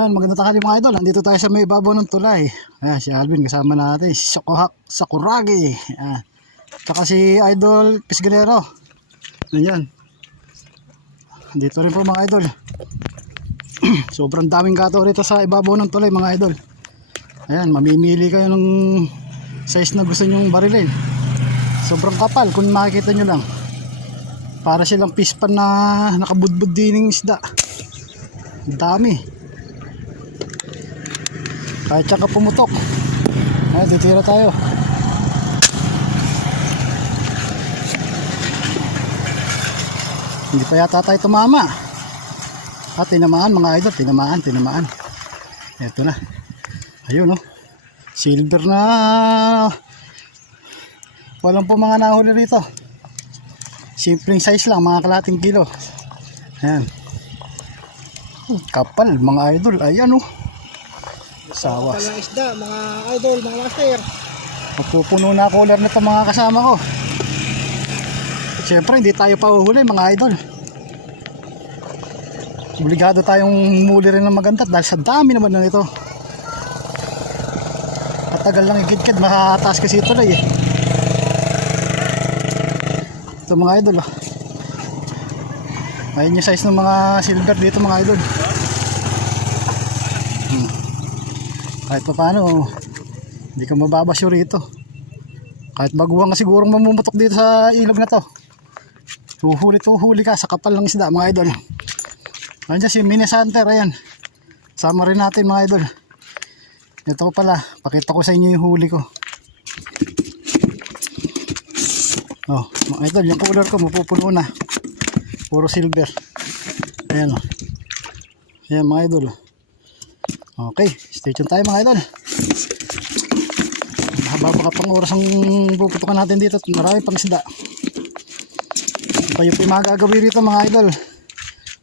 Yan, maganda takali mga idol. Nandito tayo sa may ibabaw ng tulay. Ayan, si Alvin kasama natin. Si Sokohak Sakuragi. Ayan. Tsaka si Idol Pisgalero. Ayan. Dito rin po mga idol. Sobrang daming gato rito sa ibabaw ng tulay mga idol. Ayan, mamimili kayo ng size na gusto nyong barilin. Sobrang kapal kung makikita nyo lang. Para silang pispan na nakabudbud din ng isda. Ang dami. Kahit siya ka pumutok. Ay, titira tayo. Hindi pa yata tayo tumama. At tinamaan mga idol, tinamaan, tinamaan. Ito na. Ayun oh. Silver na. Walang po mga nahuli rito. Simpleng size lang, mga kalating kilo. Ayan. Kapal, mga idol. Ayan oh. Sawa. Kapal ng isda, mga idol, mga master. Mapupuno na cooler nito mga kasama ko. Siyempre, hindi tayo pahuhuli mga idol. Obligado tayong muli rin ng maganda dahil sa dami naman na ito. At tagal lang igidkid, makakataas kasi ito eh. Ito mga idol ah. Ayun yung size ng mga silver dito mga idol. Kahit pa paano, hindi ka mababasyo rito. Kahit baguhan ka sigurong mamumutok dito sa ilog na to. Huhulit huhuli ka sa kapal ng isda mga idol. Nandiyan si Mini Santer, ayan. Sama rin natin mga idol. Ito pala, pakita ko sa inyo yung huli ko. Oh, mga idol, yung cooler ko mapupuno na. Puro silver. Ayan oh. Ayan mga idol. Okay, stay tuned tayo mga idol. Mahaba baka pang oras ang puputukan natin dito. Marami pang isda. Kayo po yung mga gagawin rito mga idol.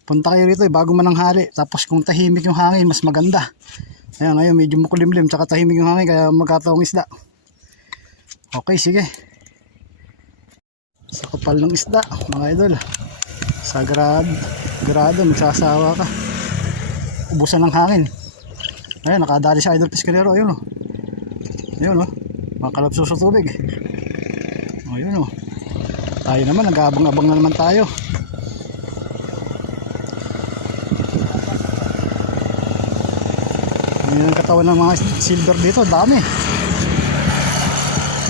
Punta kayo rito eh, bago mananghali. Tapos kung tahimik yung hangin, mas maganda. Ayan, ngayon medyo makulimlim, tsaka tahimik yung hangin, kaya magkataong isda. Okay, sige. Sa kapal ng isda, mga idol. Sa grad, grado, magsasawa ka. Ubusan ng hangin. Ayan, nakadali sa idol pescadero. Ayun o. Ayun o. Mga kalapso sa tubig. Ayun o. Tayo naman, nag-aabang-abang na naman tayo. Ang katawan ng mga silver dito, dami.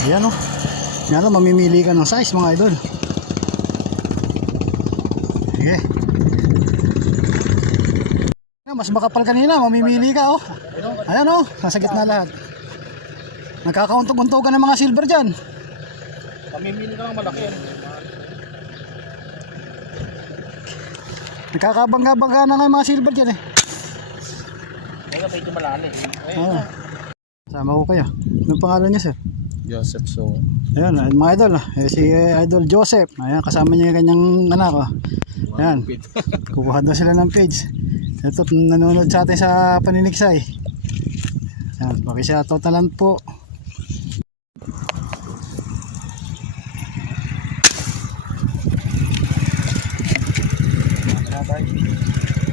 Ayan o. Yan o, mamimili ka ng size mga idol. Sige. Ayan, Mas makapal kanina, mamimili ka o. Ayan o, nasa gitna lahat. Nagkakauntog-untog ka ng mga silver dyan. Pamimili ka ng malaki yan. Nagkakabangga-bangga na nga yung mga silver dyan eh. Ay, medyo malalim. Oo. Sama ko kayo. Anong pangalan niya sir? Joseph So. Ayan, mga idol. ah. Eh, si eh, Idol Joseph. Ayan, kasama niya yung kanyang anak. Oh. Ayan, kukuha daw sila ng page. Ito, nanonood sa atin sa paninigsay. Ayan, pakishoutout na lang po.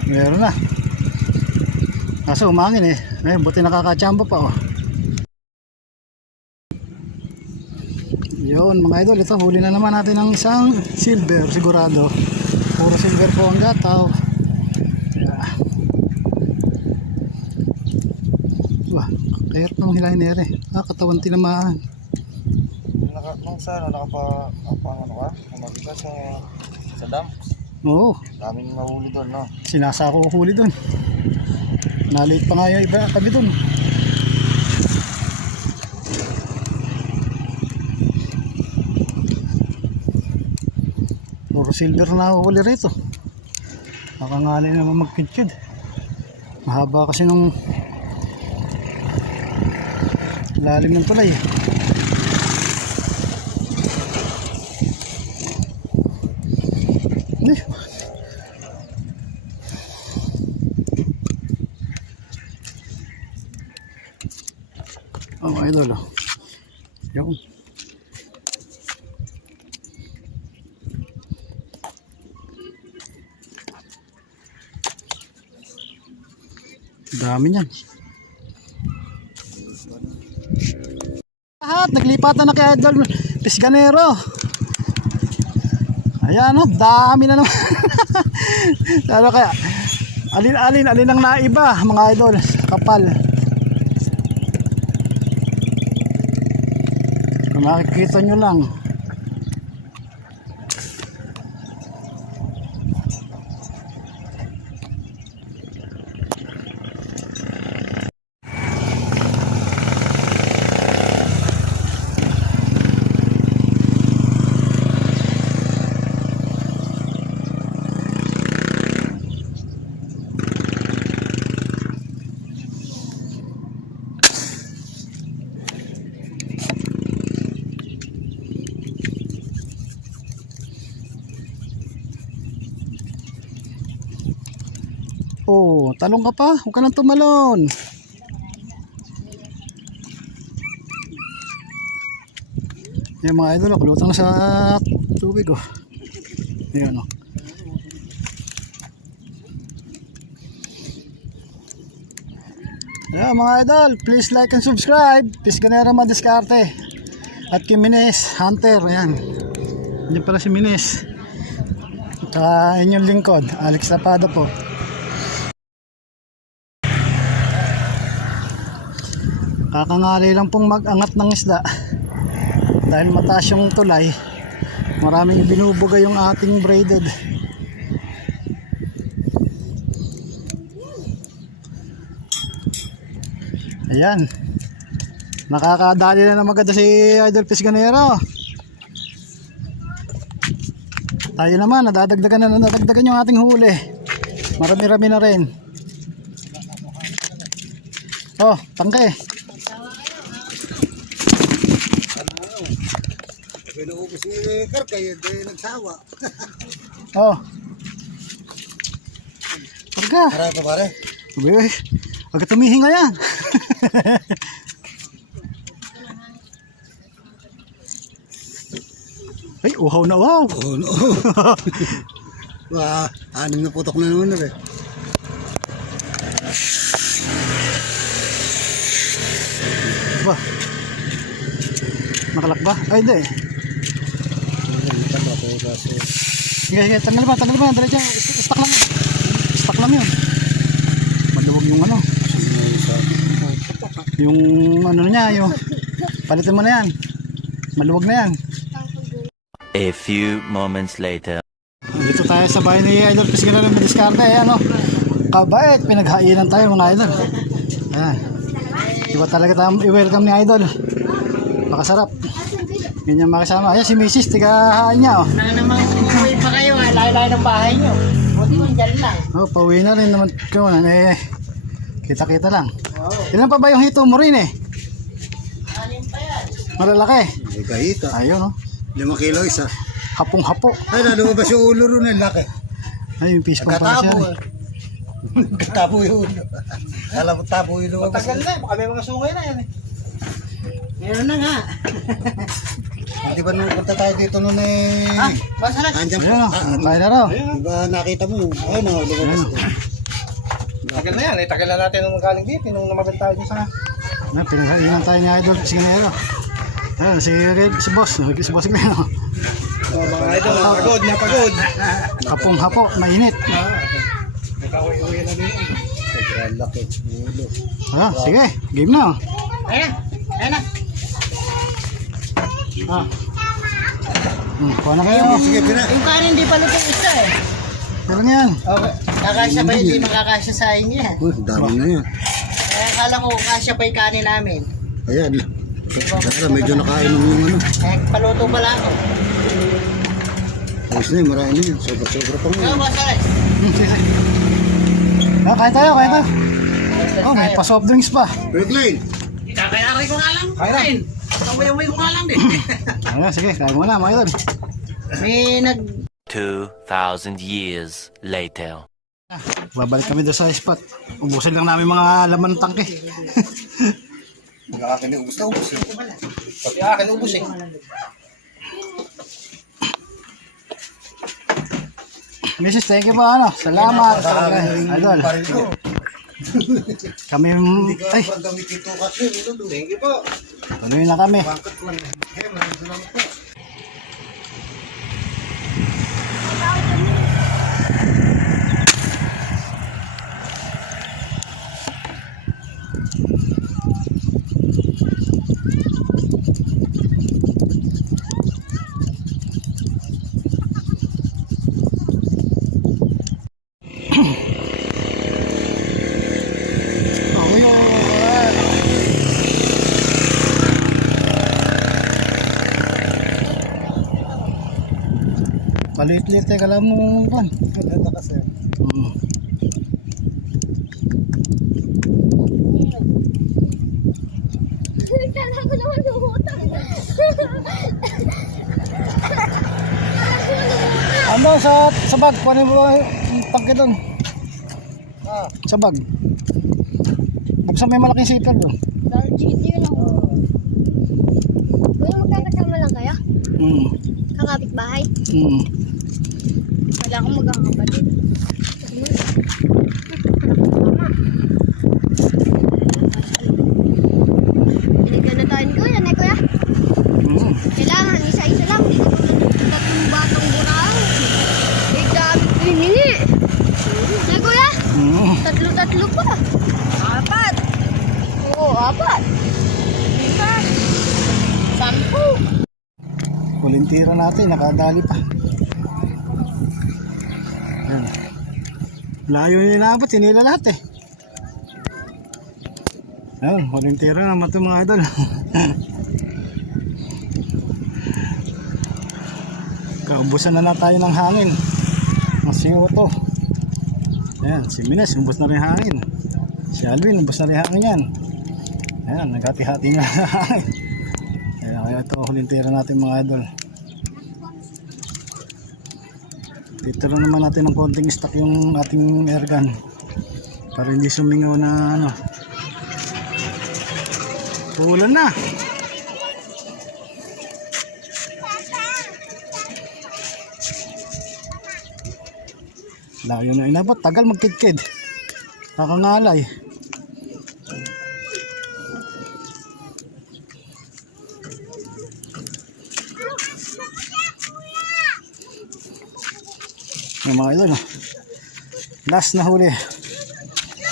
Meron na. Kaso umangin eh. Eh, buti nakakachamba pa oh. Yun mga idol, ito huli na naman natin ng isang silver sigurado. Puro silver po ang gataw. Kaya nung hilahin na ere. Ah, katawan tinamaan. Naka, nung sa ano, nakapa, nakapa ano ka? Kumagigas yung sa dam. Oo, Daming mahuli doon, no? sinasako ko huli dun. Nalit pa nga yung iba kami dun. Puro silver na huli rito. Nakangali naman magkidkid. Mahaba kasi nung lalim ng tulay. Hindi. Oh, idol. Oh. Yung. Dami niyan. Lahat, naglipatan na kay Idol Pisganero. Ayan o, dami na naman. Ano kaya? Alin-alin, alin ang naiba, mga idol. Kapal. Makikita nyo lang. Oh, talong ka pa. Huwag ka nang tumalon. Yan mga idol, oh, kulutang na sa tubig oh. Yan oh. Yan mga idol, please like and subscribe. Pisganera Madiskarte. At kay Mines Hunter, yan. Yan pala si Mines. At uh, inyong lingkod, Alex Tapado po. Kakangali lang pong mag-angat ng isda. Dahil mataas yung tulay, maraming binubuga yung ating braided. Ayan. Nakakadali na na maganda si Idol Pisganero. Tayo naman, nadadagdagan na nadadagdagan yung ating huli. Marami-rami na rin. Oh, tangke. Ni Kar kayo, di nagsawa. Oh. Pagka. Tara pa pare. Uy, ka tumihinga yan. Ay, uhaw na uhaw. Oo, no. Wah, anim na putok na naman na rin. Ba? Nakalak ba? Ay, hindi. Sige, sige, tanggal ba? Tanggal ba? Diretso, stock lang. Stock lang yun. Maluwag yung ano. Yung ano niya, yung palitan mo na yan. Maluwag na yan. A few moments later. Dito tayo sa bahay ni Idol Piscina ng Discarte. Ayan o. Kabait. Pinaghainan tayo mga idol. Ayan. Iba talaga tayo i-welcome ni Idol. Pakasarap. Ganyan makasama. Ayan si Mrs. Tigahain niya o. Na namang layo-layo ng bahay nyo. Buti mo dyan lang. Oh, pauwi na rin naman ko. Eh, kita-kita lang. Ilan pa ba yung hito mo rin eh? Alin pa yan? Malalaki. May kahita. Ayun o. Lima kilo isa. Hapong-hapo. Ay, nalumabas yung ulo ron eh, laki. Ay, yung fish pang pala siya. Katabo eh. Katabo yung ulo. Alam mo, tabo yung lumabas. na, baka may mga sungay na yan eh. Meron na nga. Di ba nung punta tayo dito noon eh. Ah, masarap. Andiyan po. Ayun o. Ah, Kaya na raw. Di ba nakita mo? Ayun o, lumabas Ayun. doon. Tagal na yan, eh. tagal na natin nung galing dito, nung namagal tayo dyan sa... Ayan, pinaghainan tayo ni Idol Piscinero. Ayan, si, Red, si Boss. Si Boss Gleno. Oh, mga idol, pagod na pagod. Hapong-hapo. Mainit. Nagkaway-uwi na din. Sobrang laki. Ulo. Ah, sige. Game na. oh. Ayan na, ayan na. Ah. Hmm, kuha na kayo. Sige, pina. Yung kanin di pa lutong isa eh. Meron yan. Okay. Kakasya pa hindi makakasya sa inyo yan. Uy, dami na yan. Kaya akala ko kasya pa yung kanin namin. Ayan. Tara, medyo nakainom yung ano. Eh, paluto pala ako. Ayos na yun, marami na yan. Sobra-sobra pa Kaya nga. sige, sige. Ah, kain tayo, kain tayo. Oh, may pa soft drinks pa. Red Lane. Kakayari ko nga lang. Kain. Kamay-umay ko nga lang din. Ayan, sige. Kain muna, mga idol. May nag... 2,000 years later. Babalik kami doon sa spot. Ubusin lang namin mga laman ng tangke. Nakakakin ubus na ubus. Pati akin ubus eh. Mrs. Thank you po, ano. Salamat. Idol. Kami, ay, thank you po. Tuloy na kami. Bakit? Eh, maraming salamat po. Okay, Maliit-liit eh, kala mo pan. Ganda kasi. Mm. Kala ko naman lumutang. Ano sa sa bag? Kunin mo tangke doon. Ah, Sa bag. Buksan yung malaking zipper doon. Dahil GT yun ako. Kuya, magkakasama lang kaya? Mm. Kakapit bahay? Mm. Akong magkakapatid. Binigyan na tayo ni Kuya, na Kuya. Mm. Kailangan, isa-isa lang. Hindi ko ng tatlong batang burang. May gamit pinili. Na Kuya, Mm. tatlo-tatlo pa. Apat. Oo, apat. Isa. Sampu. Kulintira natin, nakadali pa. Layo yung inabot, sinila lahat eh. Ayun, kulintira naman ito mga idol. Kaubusan na na tayo ng hangin. Ang CO2. Ayan, si Mines, ubos na rin hangin. Si Alvin, ubos na rin hangin yan. Ayan, naghati-hati na hangin. Kaya kaya ito hulintira natin mga idol. Titira naman natin ng konting stock yung ating air gun. Para hindi sumingaw na ano. Ulan na. Layo na inabot. Tagal magkidkid. Nakangalay. Mga idol. oh. Last na huli.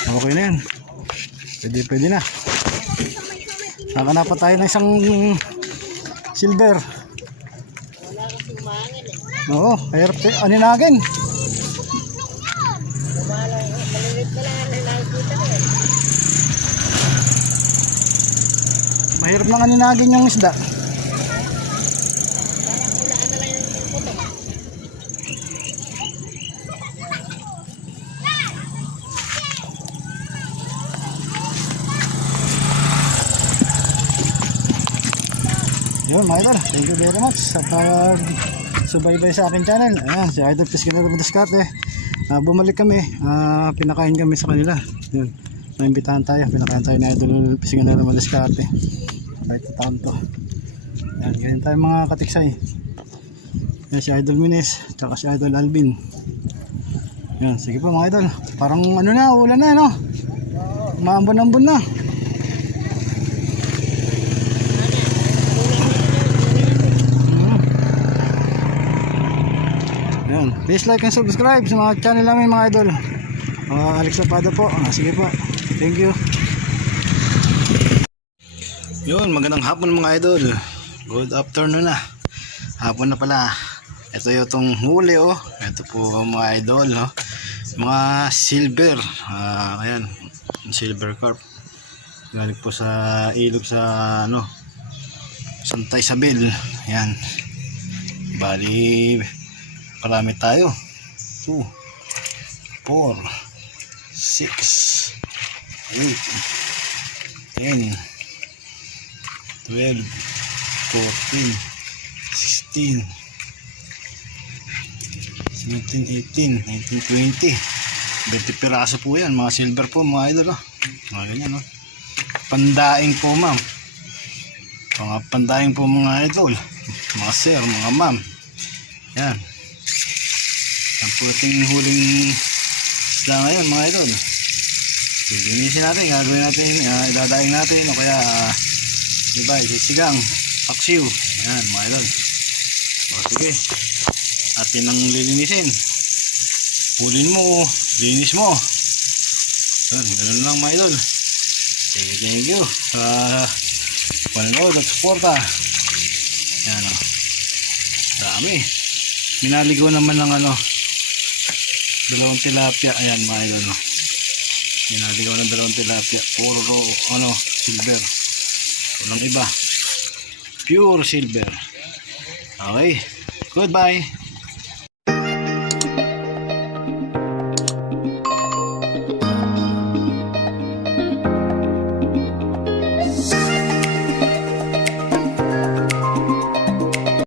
Okay na yan. Pwede, pwede na. Nakanap pa tayo ng isang silver. Oo, hirap. Aninagin. Mahirap nang aninagin yung isda. Yun mga idol, thank you very much sa pag subaybay sa akin channel. Ayan, si Idol Piscanero Budascarte. Uh, bumalik kami, ah, pinakain kami sa kanila. Yun, naimbitahan tayo, pinakain tayo ni Idol Piscanero Budascarte. Kahit taon to. Ayan, ganyan tayo mga katiksay. Yan si Idol Minis, tsaka si Idol Alvin. Yan, sige po mga idol. Parang ano na, ulan na, no? Maambon-ambon na. Yan. Please like and subscribe sa mga channel namin mga idol. Uh, Alex Lapada po. Ah, sige po. Thank you. Yun, magandang hapon mga idol. Good afternoon na. Hapon na pala. Ito yung huli oh. Ito po mga idol. No? Mga silver. Ah, ayan. Silver carp. Galing po sa ilog sa ano. Santa Isabel. Ayan. Bali, Marami tayo. 2, 4, 6, 8, 10, 12, 14, 16, 17, 18, 19, 20. 20 piraso po yan. Mga silver po mga idol. Oh. Mga ganyan. Oh. Pandaing po ma'am. Mga pandaing po mga idol. Mga sir, mga ma'am. Yan. Ang puting huling isda ngayon mga idol. Lilinisin natin, gagawin natin, uh, idadaing natin o kaya uh, iba, sisigang, paksiw. Yan, mga idol. O, sige. Atin ang lilinisin. Pulin mo, linis mo. Yan, ganun lang mga idol. Thank you, thank you sa panonood at suporta. Yan o. Dami. Minaligo naman ng ano, dalawang tilapia. Ayan mga idol. No? Minaligaw ng dalawang tilapia. Puro ano, silver. Walang iba. Pure silver. Okay. Goodbye.